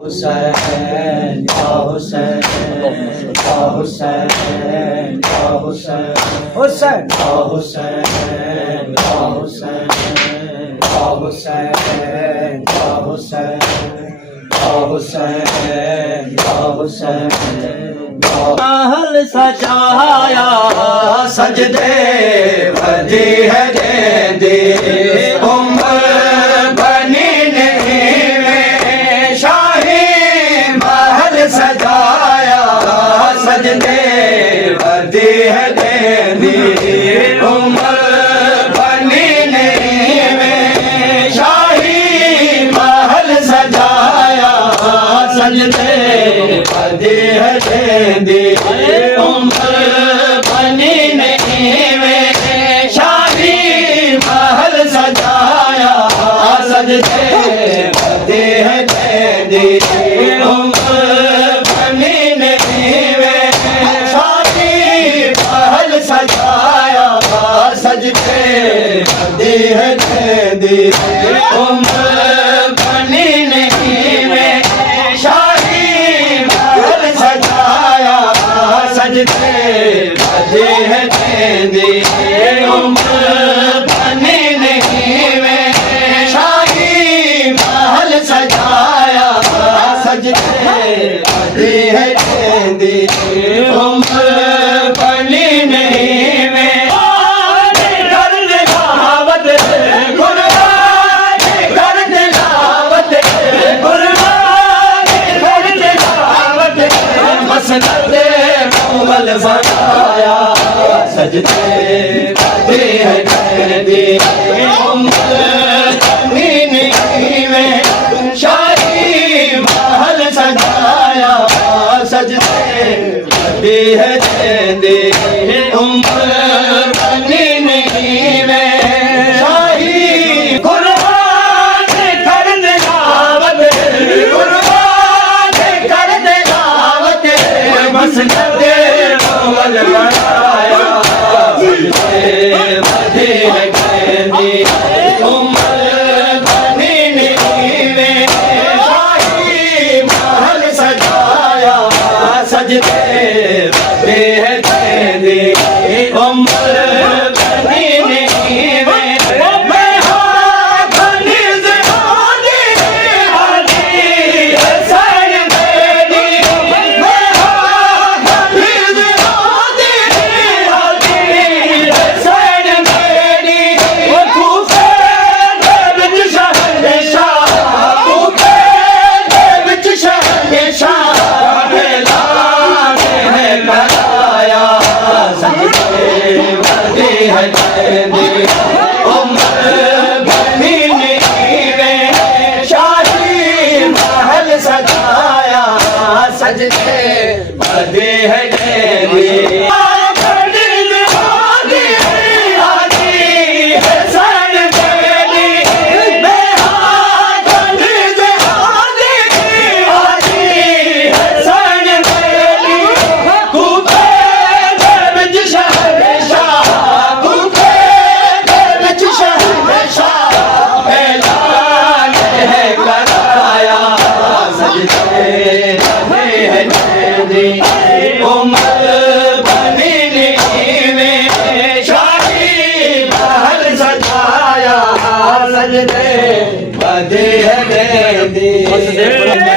हुसैन या हुसैन या हुसैन या हुसैन हुसैन या हुसैन या हुसैन या हुसैन या हुसैन या हुसैन या हुसैन महल सजाया सजदे भरी है गेंदी उम्र बनी नहीं में शाही महल सजाया सजदे भरी है गेंदी उम्र बनी नहीं में शाही महल सजाया सजदे भरी है गेंदी उम्र बनी नहीं में शाही महल सजाया सजदे भरी है गेंदी उम्र बनी नहीं में शाही महल सजाया सजदे भरी है गेंदी उम्र बनी नहीं में शाही महल सजाया सजदे भरी है गेंदी उम्र बनी नहीं में शाही महल सजाया सजदे भरी है गेंदी उम्र बनी नहीं में कोमल बनाया सजदे भरी है गेंदी उम्र बनी नहीं में शाही महल सजाया सजदे भरी है गेंदी उम्र बनी नहीं में शाही कुर्बान कर दे दावत कुर्बान कर दे दावत मसनदे कोमल बनाया सजदे भरी है गेंदी उम्र बनी नहीं में शाही महल सजाया सजदे भरी है गेंदी उम्र बनी नहीं में सजदे भरी है गेंदी उम्र बनी नहीं में शाही महल सजाया सजदे भरी है गेंदी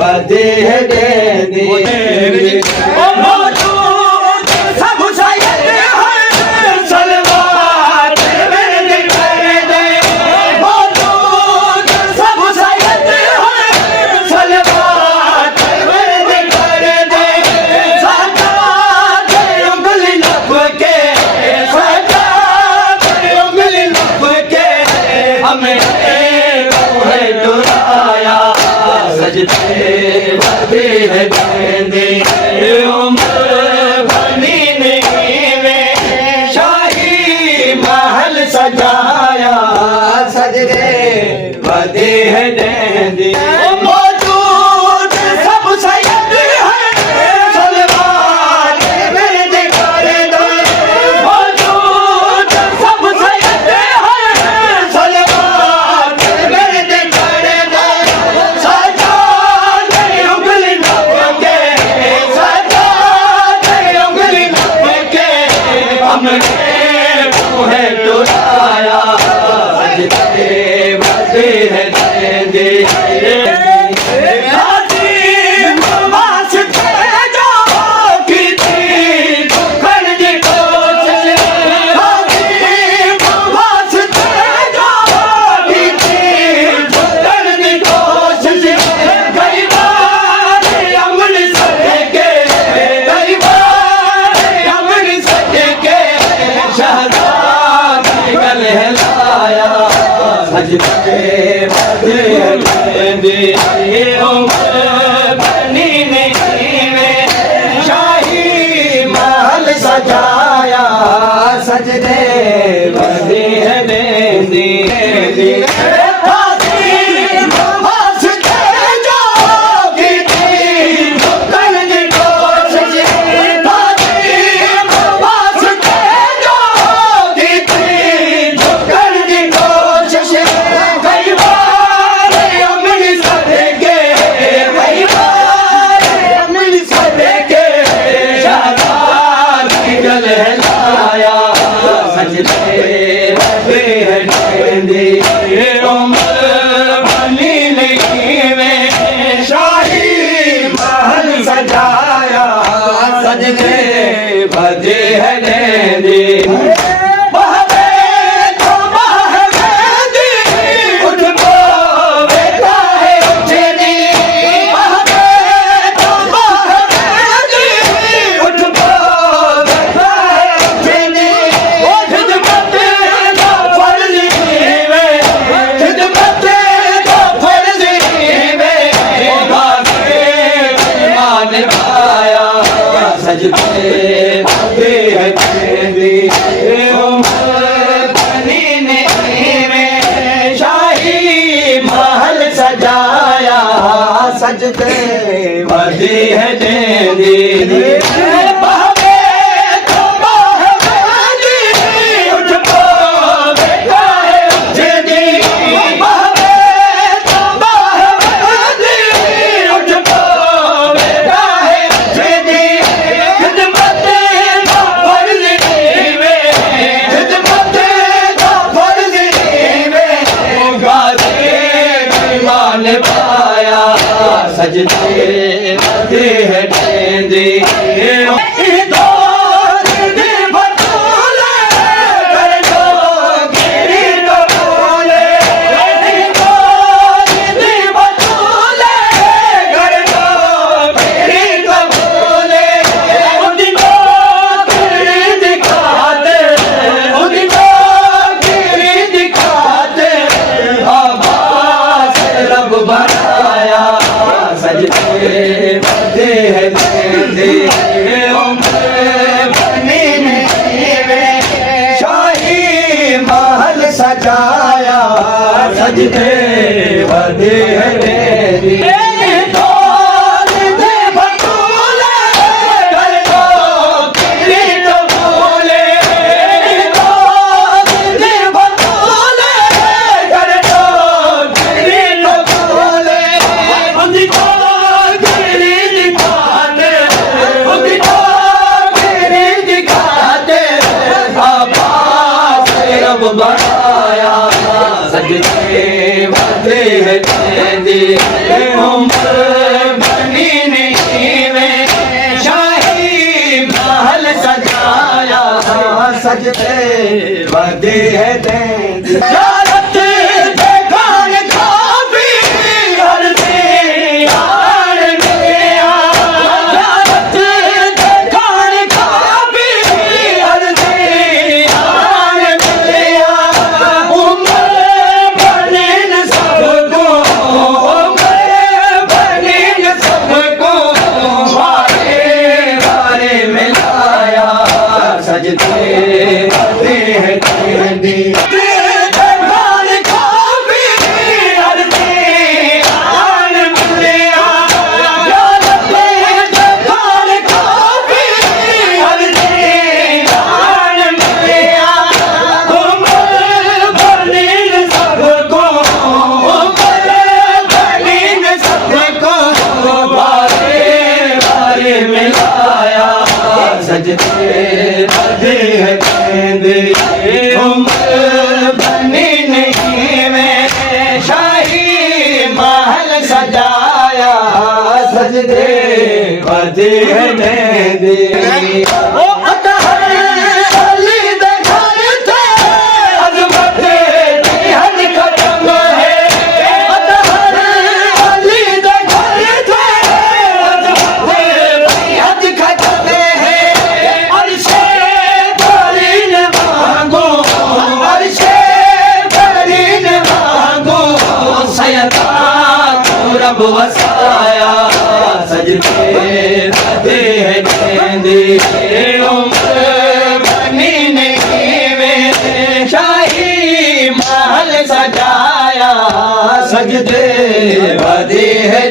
वधे देंदी ओ मौजूद सब सैयद है सलवात विरद कर दे मौजूद सब सैयद है सलवात विरद कर दे सजा दे उंगली लब के सजा दे उंगली लब के हमें सजदे वधे देंदी उम्र बनी में शाही महल सजाया सजदे वधे देंदी मौजूद सब सैयद है सलवात विरद कर दे मौजूद सब सैयद है सलवात विरद कर दे सजा दे उंगली लब के सजा दे उंगली लब के हमने है टुराया सजदे वधे देंदी सजदे वधे देंदी उम्र बनी में शाही महल सजाया सजदे वधे देंदी सजदे वधे देंदी उम्र बनी में शाही महल सजाया सजदे वधे देंदी सजदे वधे देंदी उम्र बनी में शाही महल सजाया सजदे वधे देंदी पाया सजदे वधे देंदी बनाया सजदे वधे देंदी उम्र बनी में शाही महल सजाया सजदे वधे देंदी बनाया सजदे सजदे वदे है देंदी ज़ियारत दे खान खाबी हर दे यार मिलिया ज़ियारत दे खान खाबी हर दे यार मिलिया उम्र बनीन सबको उम्र बनीन सबको वारे वारे मिलाया सजदे वदे है देंदी सजदे वदे है देंदी उम्र बनी नहीं में शाही महल सजाया सजदे वदे है देंदी ओ अतहर अली दे घर थे अज़मत दी हद खत्म है अतहर अली दे घर थे अज़मत दी हद खत्म है अर्शे बरीन मांगो अर्शे बरीन मांगो सयदा रब वसाया सजदे वदे है देंदी उम्र बनी नहीं में शाही महल सजाया सजदे वदे है